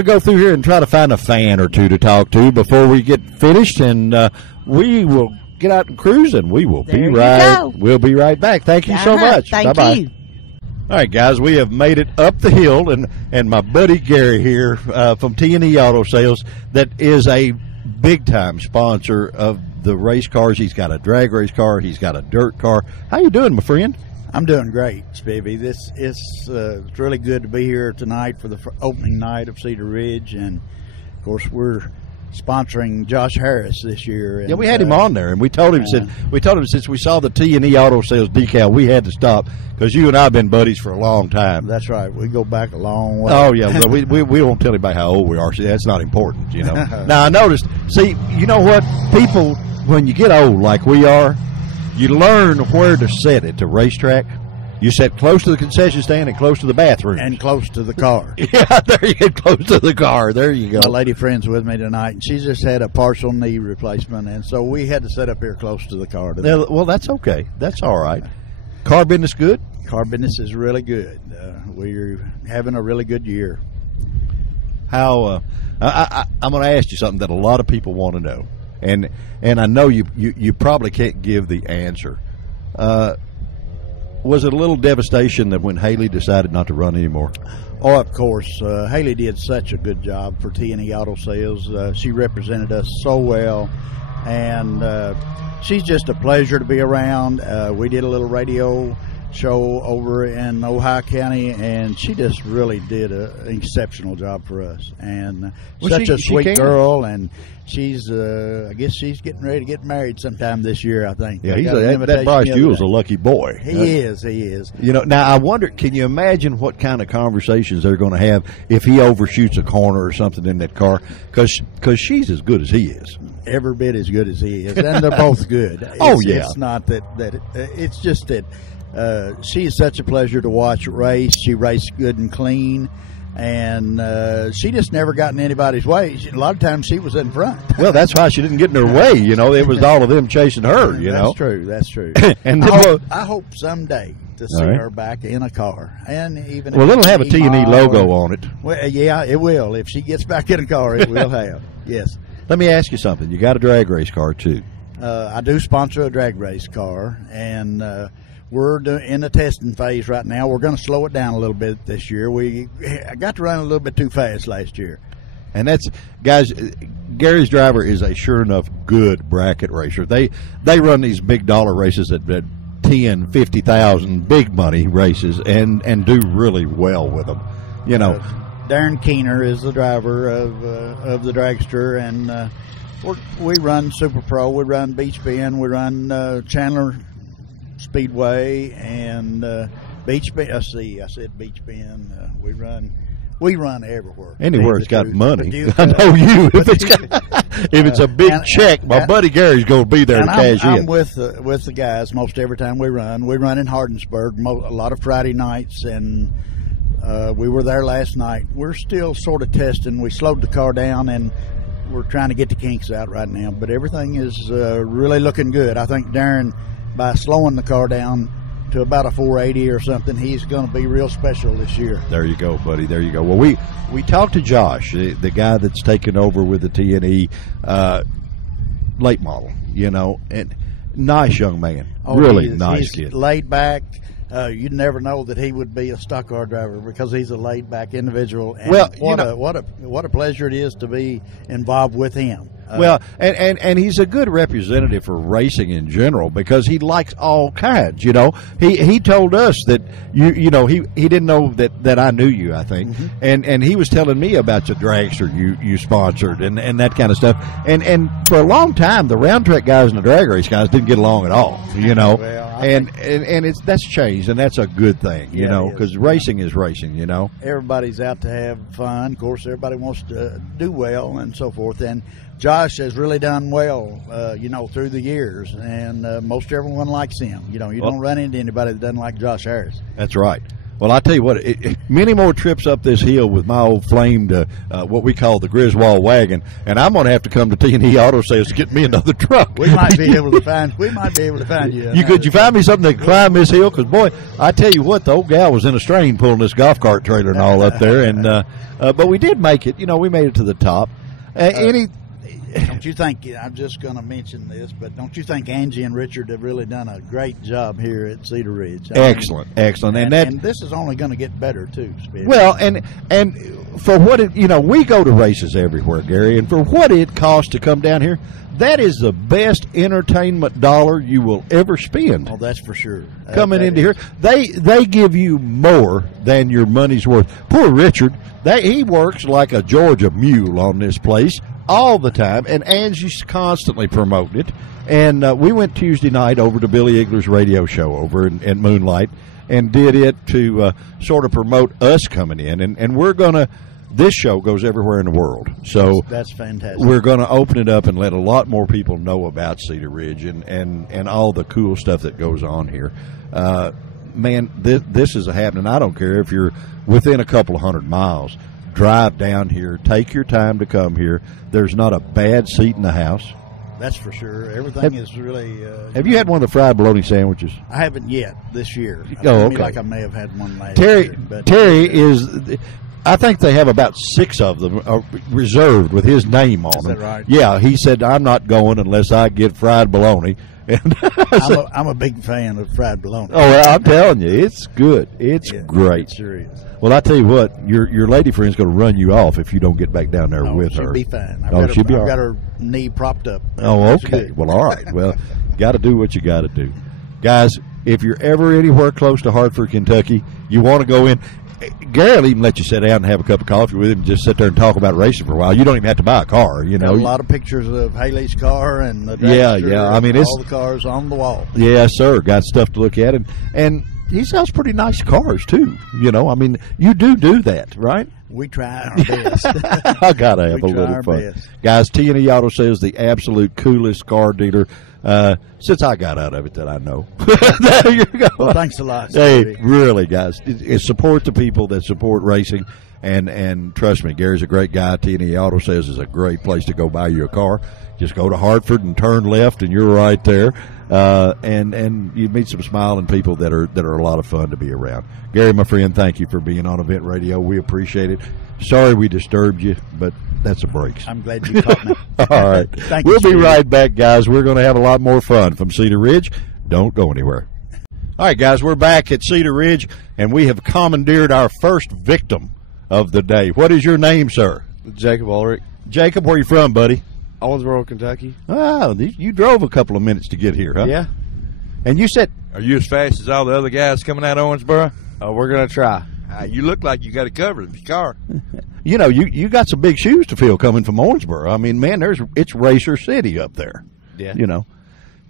go through here and try to find a fan or two to talk to before we get finished, and we will get out and cruise, and we will We'll be right back. Thank you so much. Thank Bye-bye. you. All right, guys, we have made it up the hill, and my buddy Gary here from T&E Auto Sales, that is a big-time sponsor of the race cars. He's got a drag race car. He's got a dirt car. How you doing, my friend? I'm doing great, Spivvy. This is it's really good to be here tonight for the opening night of Cedar Ridge, and of course we're sponsoring Josh Harris this year. And, yeah, we had him on there, and we told him since we saw the T&E Auto Sales decal, we had to stop because you and I have been buddies for a long time. That's right. We go back a long way. Oh yeah, but we won't tell anybody how old we are. See, that's not important, you know. Now I noticed. See, you know what? People, when you get old like we are, you learn where to set at the racetrack. You sit close to the concession stand and close to the bathroom. And close to the car. Yeah, there you get close to the car. There you go. My lady friend's with me tonight, and she just had a partial knee replacement, and so we had to sit up here close to the car today. Well, that's okay. That's all right. Car business good? Car business is really good. We're having a really good year. How? I'm going to ask you something that a lot of people want to know, and I know you probably can't give the answer. Was it a little devastation that when Haley decided not to run anymore? Oh, of course. Haley did such a good job for T&E Auto Sales. She represented us so well, and she's just a pleasure to be around. We did a little radio show over in Ohio County, and she just really did an exceptional job for us. And such a sweet girl, and she's I guess she's getting ready to get married sometime this year, I think. Yeah, that Bryce Jewell's a lucky boy. He is. You know, now I wonder, can you imagine what kind of conversations they're going to have if he overshoots a corner or something in that car? Because she's as good as he is. Every bit as good as he is, and they're both good. It's not that it's just that she is such a pleasure to watch race. She raced good and clean, and she just never got in anybody's way. A lot of times she was in front. Well, that's why she didn't get in her way. You know, it was all of them chasing her. You know, that's true. And I hope someday to see her back in a car, and even it'll have a T&E logo on it. Well, yeah, it will. If she gets back in a car, it will have. Yes. Let me ask you something. You got a drag race car too. I do sponsor a drag race car, and we're in the testing phase right now. We're going to slow it down a little bit this year. I got to run a little bit too fast last year. And that's, guys, Gary's driver is a sure enough good bracket racer. They run these big dollar races at 10, 50,000 big money races and do really well with them. You know, Darren Keener is the driver of the dragster, and we run Super Pro, we run Beach Bend, we run Chandler Speedway, and Beach Bend. I said Beach Bend. We run everywhere. Anywhere it's got money. I know you. If it's a big check, my buddy Gary's going to be there to cash in. I'm with the guys most every time we run. We run in Hardinsburg a lot of Friday nights, and we were there last night. We're still sort of testing. We slowed the car down, and we're trying to get the kinks out right now. But everything is really looking good. I think Darren, by slowing the car down to about a 480 or something, he's going to be real special this year. There you go, buddy. There you go. Well, we talked to Josh, the guy that's taken over with the T&E late model, you know, and nice young man. Really nice kid. Laid back. You'd never know that he would be a stock car driver because he's a laid back individual. And what a pleasure it is to be involved with him. Well, and he's a good representative for racing in general because he likes all kinds. You know, he told us that you know he didn't know that I knew you, I think, and he was telling me about the dragster you sponsored and that kind of stuff. And for a long time, the round track guys and the drag race guys didn't get along at all. You know, and that's changed, and that's a good thing. You know, because racing is racing. You know, everybody's out to have fun. Of course, everybody wants to do well and so forth, and Josh has really done well, you know, through the years, and most everyone likes him. You know, you don't run into anybody that doesn't like Josh Harris. That's right. Well, I tell you what, many more trips up this hill with my old flamed, what we call the Griswold wagon, and I'm going to have to come to T&E Auto Sales to get me another truck. We might be able to find you. Could you find me something that can climb this hill? Because, boy, I tell you what, the old gal was in a strain pulling this golf cart trailer and all up there, and but we did make it. You know, we made it to the top. Don't you think, I'm just going to mention this, but don't you think Angie and Richard have really done a great job here at Cedar Ridge? Excellent. And this is only going to get better, too, Speedy. Well, and for what it, you know, we go to races everywhere, Gary, and for what it costs to come down here, that is the best entertainment dollar you will ever spend. Oh, that's for sure. Coming into here, they give you more than your money's worth. Poor Richard, he works like a Georgia mule on this place all the time, and Angie's constantly promoting it. And we went Tuesday night over to Billy Igler's radio show over at Moonlight and did it to sort of promote us coming in. And we're going to – this show goes everywhere in the world. So that's fantastic. We're going to open it up and let a lot more people know about Cedar Ridge and all the cool stuff that goes on here. Man, this is a happening. I don't care if you're within a couple of 100 miles. Drive down here. Take your time to come here. There's not a bad seat in the house. That's for sure. Everything is really. Have you had one of the fried bologna sandwiches? I haven't yet this year. Oh, okay. Like I may have had one last year. Terry is. I think they have about 6 of them reserved with his name on them. Is that right? Yeah, he said, I'm not going unless I get fried bologna. And I'm a big fan of fried bologna. Oh, well, I'm telling you, it's good. It's great. It sure is. Well, I tell you what, your lady friend's going to run you off if you don't get back down there with her. She'll be fine. I've got her knee propped up. Oh, okay. Well, all right. Well, got to do what you got to do. Guys, if you're ever anywhere close to Hartford, Kentucky, you want to go in. Gary will even let you sit down and have a cup of coffee with him and just sit there and talk about racing for a while. You don't even have to buy a car, you know. Got a lot of pictures of Haley's car and the yeah. I mean, all the cars on the wall. Yes, sir. Got stuff to look at. And he sells pretty nice cars, too. You know, I mean, you do that, right? We try our best. I got to have a little fun. Guys, T&E Auto Sales, the absolute coolest car dealer since I got out of it that I know. There you go. Well, thanks a lot, Stevie. Hey, really, guys. Support the people that support racing. And trust me, Gary's a great guy. T&E Auto Sales is a great place to go buy you a car. Just go to Hartford and turn left, and you're right there. And you meet some smiling people that are a lot of fun to be around. Gary, my friend, thank you for being on Event Radio. We appreciate it. Sorry we disturbed you, but that's the breaks. I'm glad you caught me. All right. We'll be right back, guys. We're going to have a lot more fun from Cedar Ridge. Don't go anywhere. All right, guys, we're back at Cedar Ridge, and we have commandeered our first victim of the day. What is your name, sir? Jacob Ulrich. Jacob, where are you from, buddy? Owensboro, Kentucky. Oh, you drove a couple of minutes to get here, huh? Yeah. And you said... Are you as fast as all the other guys coming out of Owensboro? We're going to try. You look like you got it covered in your car. You know, you got some big shoes to fill coming from Owensboro. I mean, man, it's Racer City up there. Yeah. You know.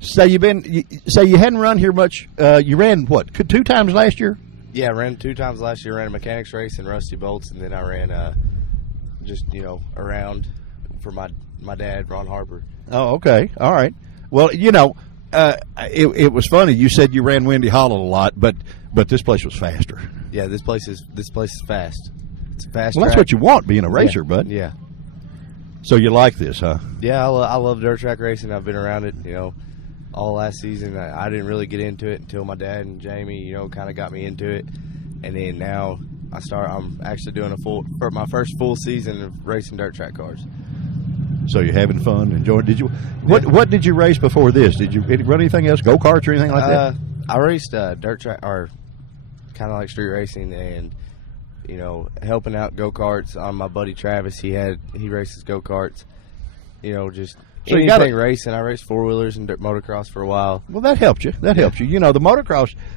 So you hadn't run here much. You ran, what, 2 times last year? Yeah, I ran 2 times last year. I ran a mechanics race in Rusty Bolts, and then I ran just, around for my dad, Ron Harper. Oh, okay. All right. Well, it was funny. You said you ran Windy Hollow a lot, but this place was faster. Yeah, this place is fast. It's a fast Well, track. that's what you want, being a racer, bud. Yeah. So you like this, huh? Yeah, I love dirt track racing. I've been around it, all last season. I didn't really get into it until my dad and Jamie, kind of got me into it. And then now I'm actually doing my first full season of racing dirt track cars. So you're having fun, enjoying. What did you race before this? Did you run anything else, go karts or anything like that? I raced dirt track, or kind of like street racing, and helping out go karts on my buddy Travis. He races go karts. Just so anything racing. I raced 4-wheelers and motocross for a while. Well, that helped you. The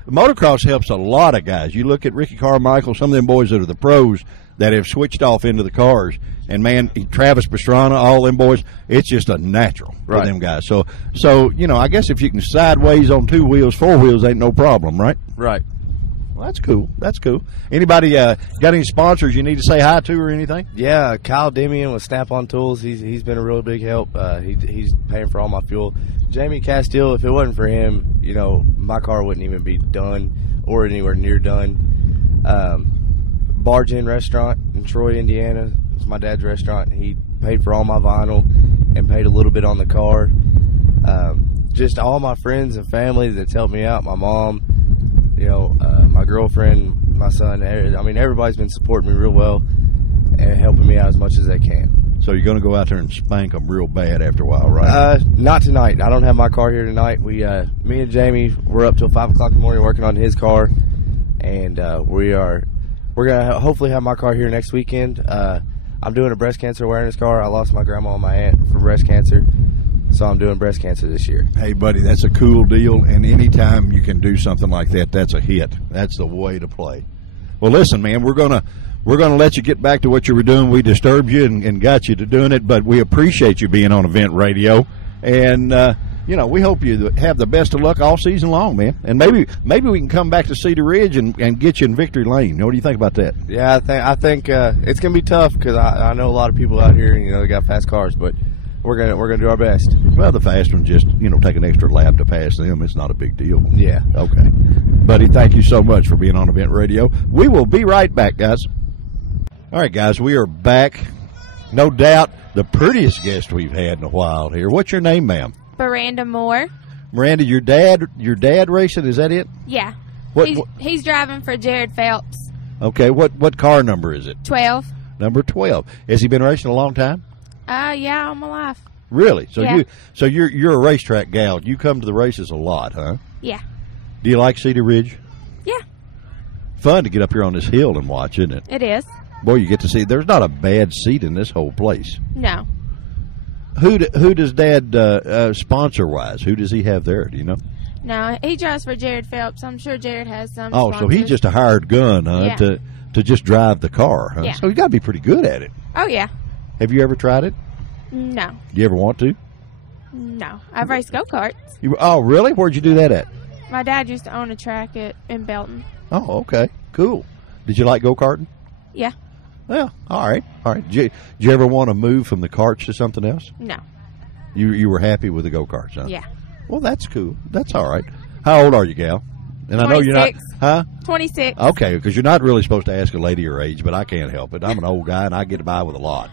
motocross helps a lot of guys. You look at Ricky Carmichael, some of them boys that are the pros that have switched off into the cars. And, man, Travis Pastrana, all them boys, it's just a natural for them guys. So I guess if you can sideways on 2 wheels, 4 wheels ain't no problem, right? Right. Well, that's cool. Anybody got any sponsors you need to say hi to or anything? Yeah, Kyle Demian with Snap-on Tools. He's been a really big help. He's paying for all my fuel. Jamie Castile, if it wasn't for him, my car wouldn't even be done or anywhere near done. Barge Inn Restaurant in Troy, Indiana. It's my dad's restaurant. He paid for all my vinyl and paid a little bit on the car. Just all my friends and family that's helped me out. My mom, my girlfriend, my son. I mean, everybody's been supporting me real well and helping me out as much as they can. So you're going to go out there and spank them real bad after a while, right? Not tonight. I don't have my car here tonight. Me and Jamie, we're up till 5 o'clock in the morning working on his car, and we're gonna hopefully have my car here next weekend. I'm doing a breast cancer awareness car. I lost my grandma and my aunt for breast cancer, so I'm doing breast cancer this year. Hey, buddy, that's a cool deal, and anytime you can do something like that, that's a hit. That's the way to play. Well, listen, man, we're gonna let you get back to what you were doing. We disturbed you and got you to doing it, but we appreciate you being on Event Radio, and we hope you have the best of luck all season long, man. And maybe we can come back to Cedar Ridge and get you in Victory Lane. What do you think about that? Yeah, I think it's gonna be tough because I know a lot of people out here, they got fast cars, but we're gonna do our best. Well, the fast ones just take an extra lap to pass them. It's not a big deal. Yeah. Okay, buddy. Thank you so much for being on Event Radio. We will be right back, guys. All right, guys, we are back. No doubt the prettiest guest we've had in a while here. What's your name, ma'am? Miranda Moore. Miranda, your dad racing, is that it? Yeah. What, he's driving for Jared Phelps. Okay, what car number is it? 12. Number 12. Has he been racing a long time? Yeah, all my life. Really? So yeah. you're a racetrack gal. You come to the races a lot, huh? Yeah. Do you like Cedar Ridge? Yeah. Fun to get up here on this hill and watch, isn't it? It is. Boy, you get to see. There's not a bad seat in this whole place. No. Who does Dad sponsor wise? Who does he have there? Do you know? No, he drives for Jared Phelps. I'm sure Jared has some. Oh, sponsors. so he's just a hired gun, huh? Yeah. To just drive the car, huh? Yeah. So you got to be pretty good at it. Oh yeah. Have you ever tried it? No. Do you ever want to? No, I've raced go-karts. Oh, really? Where'd you do that at? My dad used to own a track in Belton. Oh, okay, cool. Did you like go-karting? Yeah. Well, all right. Did you ever want to move from the karts to something else? No. You were happy with the go-karts, huh? Yeah. Well, that's cool. That's all right. How old are you, gal? And 26. I know you're not, huh? 26. Okay, because you're not really supposed to ask a lady her age, but I can't help it. I'm an old guy, and I get by with a lot.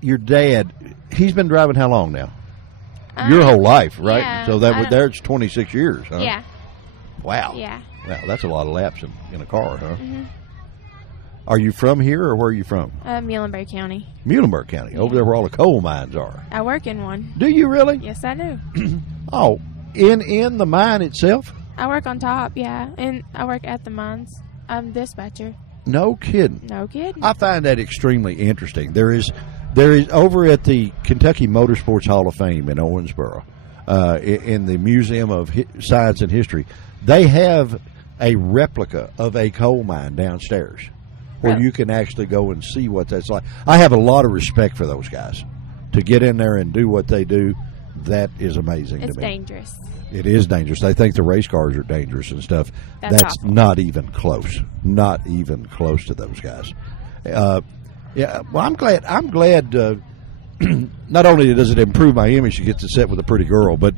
Your dad, he's been driving how long now? Your whole life, right? Yeah, So there's 26 years, huh? Yeah. Wow. Yeah. Wow, that's a lot of laps in a car, huh? Mm-hmm. Are you from here, or where are you from? Muhlenberg County. Muhlenberg County, over there where all the coal mines are. I work in one. Do you really? Yes, I do. Oh, in the mine itself? I work on top, yeah, and I work at the mines. I'm dispatcher. No kidding. No kidding. I find that extremely interesting. There is over at the Kentucky Motorsports Hall of Fame in Owensboro, in the Museum of Science and History, they have a replica of a coal mine downstairs where you can actually go and see what that's like. I have a lot of respect for those guys. To get in there and do what they do, that is amazing to me. It's dangerous. It is dangerous. They think the race cars are dangerous and stuff. That's not even close. Not even close to those guys. Yeah. Well, I'm glad. Not only does it improve my image to get to sit with a pretty girl, but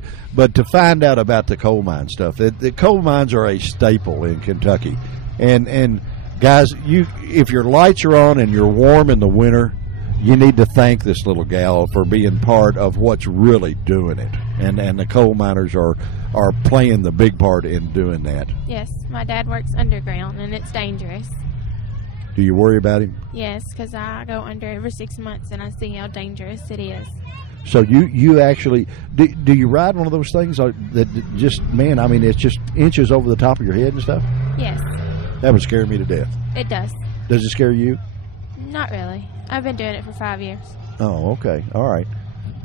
to find out about the coal mine stuff. The coal mines are a staple in Kentucky, and guys, if your lights are on and you're warm in the winter, you need to thank this little gal for being part of what's really doing it. And the coal miners are playing the big part in doing that. Yes, my dad works underground, and it's dangerous. Do you worry about him? Yes, because I go under every 6 months, and I see how dangerous it is. So you actually do you ride one of those things that just, man, I mean, it's just inches over the top of your head and stuff? Yes. That would scare me to death. It does. Does it scare you? Not really. I've been doing it for 5 years. Oh, okay, all right,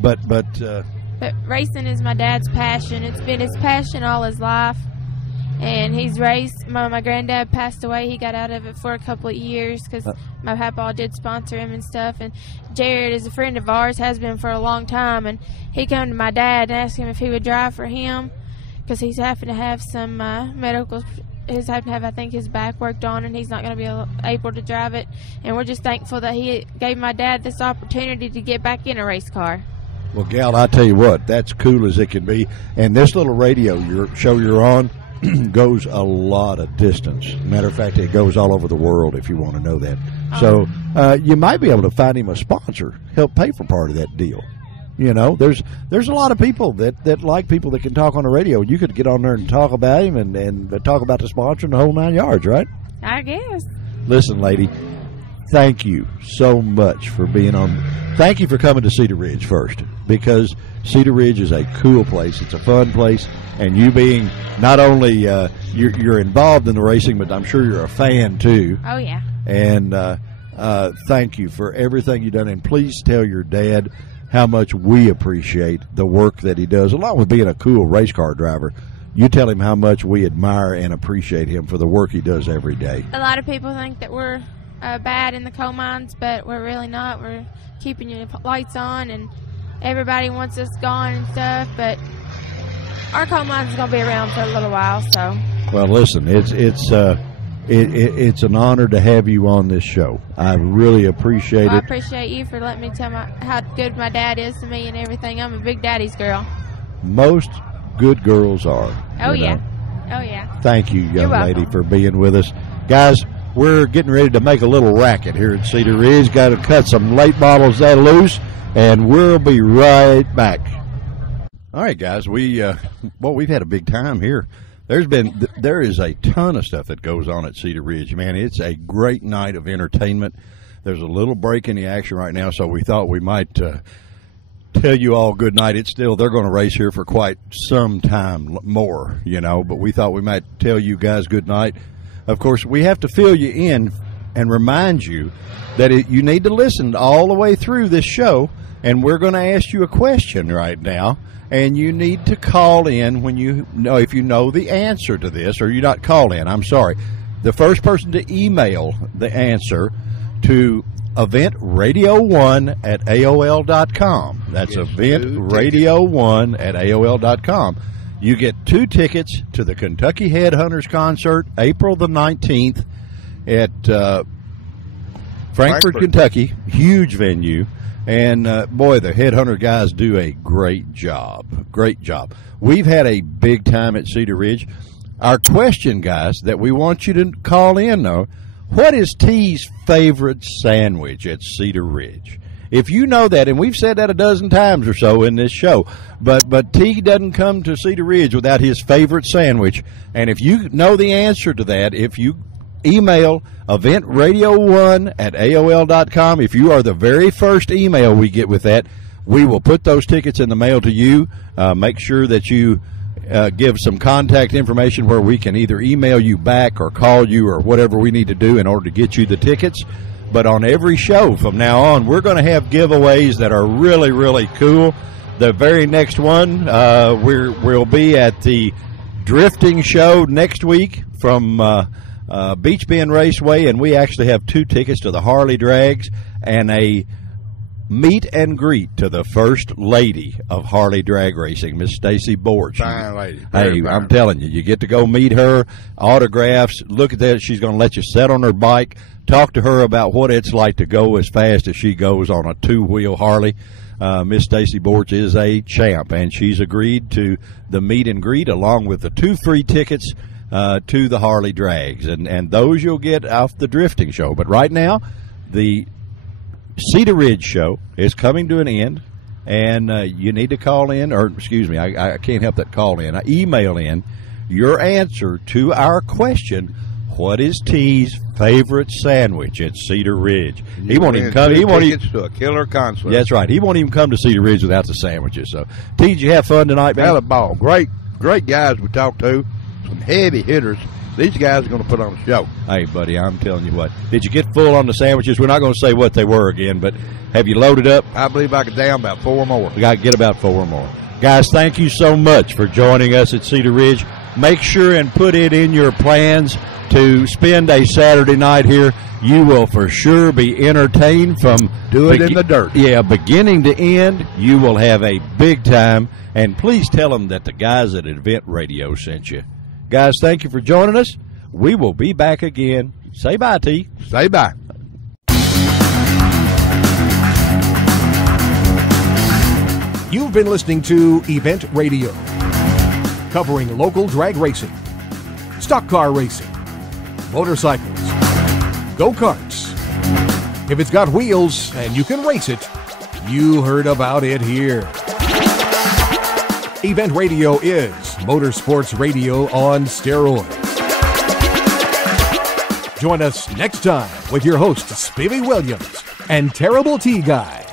but racing is my dad's passion. It's been his passion all his life, and he's raced. My granddad passed away. He got out of it for a couple of years because my papa did sponsor him and stuff. And Jared is a friend of ours, has been for a long time, and he came to my dad and asked him if he would drive for him because he's having to have some medical. He's having to have, I think, his back worked on, and he's not going to be able to drive it. And we're just thankful that he gave my dad this opportunity to get back in a race car. Well, gal, I tell you what, that's cool as it can be. And this little radio show you're on goes a lot of distance. Matter of fact, it goes all over the world if you want to know that. So you might be able to find him a sponsor, help pay for part of that deal. You know, there's a lot of people that like people that can talk on the radio. You could get on there and talk about him and talk about the sponsor and the whole 9 yards, right? I guess. Listen, lady, thank you so much for being on. Thank you for coming to Cedar Ridge first, because Cedar Ridge is a cool place. It's a fun place, and you being not only you're involved in the racing, but I'm sure you're a fan too. Oh yeah. And thank you for everything you've done, and please tell your dad how much we appreciate the work that he does, along with being a cool race car driver. you tell him how much we admire and appreciate him for the work he does every day. A lot of people think that we're bad in the coal mines, but we're really not. We're keeping your lights on, and everybody wants us gone and stuff, but our coal mines is going to be around for a little while. So, well, listen, it's an honor to have you on this show. I really appreciate it. I appreciate you for letting me tell how good my dad is to me and everything. I'm a big daddy's girl. Most good girls are. Oh, yeah. Oh, yeah. Thank you, young lady, for being with us. Guys, we're getting ready to make a little racket here at Cedar Ridge. Got to cut some late models that loose, and we'll be right back. All right, guys, we've had a big time here. There is a ton of stuff that goes on at Cedar Ridge, man. It's a great night of entertainment. There's a little break in the action right now, so we thought we might tell you all good night. They're going to race here for quite some time more, but we thought we might tell you guys good night. Of course, we have to fill you in and remind you that you need to listen all the way through this show, and we're going to ask you a question right now. And you need to call in if you know the answer to this, or you not call in. I'm sorry. The first person to email the answer to eventradio1@aol.com. That's eventradio1@aol.com. You get 2 tickets to the Kentucky Headhunters concert, April the 19th at Frankfort, Kentucky. Huge venue. And, boy, the Headhunter guys do a great job. Great job. We've had a big time at Cedar Ridge. Our question, guys, that we want you to call in, though, what is T's favorite sandwich at Cedar Ridge? If you know that, and we've said that a dozen times or so in this show, but T doesn't come to Cedar Ridge without his favorite sandwich. And if you know the answer to that, if you email eventradio1@aol.com. If you are the very first email we get with that, we will put those tickets in the mail to you. Make sure that you give some contact information where we can either email you back or call you or whatever we need to do in order to get you the tickets. But on every show from now on, we're going to have giveaways that are really, really cool. The very next one, we'll be at the drifting show next week from Beach Bend Raceway, and we actually have 2 tickets to the Harley Drags and a meet and greet to the first lady of Harley Drag Racing, Miss Stacy Borch. Fine lady. Hey, I'm telling you, you get to go meet her, autographs, look at that. She's going to let you sit on her bike, talk to her about what it's like to go as fast as she goes on a 2-wheel Harley. Miss Stacy Borch is a champ, and she's agreed to the meet and greet along with the 2 free tickets to the Harley Drags, and those you'll get off the drifting show. But right now, the Cedar Ridge show is coming to an end, and you need to call in, or excuse me, I can't help that call in. Email in your answer to our question, what is T's favorite sandwich at Cedar Ridge? He won't even come. He won't even to a killer concert. That's right. He won't even come to Cedar Ridge without the sandwiches. So, T, did you have fun tonight, man? Had a ball. Great guys we talked to. Some heavy hitters. These guys are going to put on a show. Hey, buddy, I'm telling you what. Did you get full on the sandwiches? We're not going to say what they were again, but have you loaded up? I believe I could down about 4 more. We got to get about 4 more. Guys, thank you so much for joining us at Cedar Ridge. Make sure and put it in your plans to spend a Saturday night here. You will for sure be entertained from do it in the dirt. Yeah, beginning to end. You will have a big time. And please tell them that the guys at Event Radio sent you. Guys, thank you for joining us. We will be back again. Say bye, T. Say bye. You've been listening to Event Radio, covering local drag racing, stock car racing, motorcycles, go-karts. If it's got wheels and you can race it, you heard about it here. Event Radio is motorsports radio on steroids. Join us next time with your hosts, Spivey Williams and Terrible T Guy.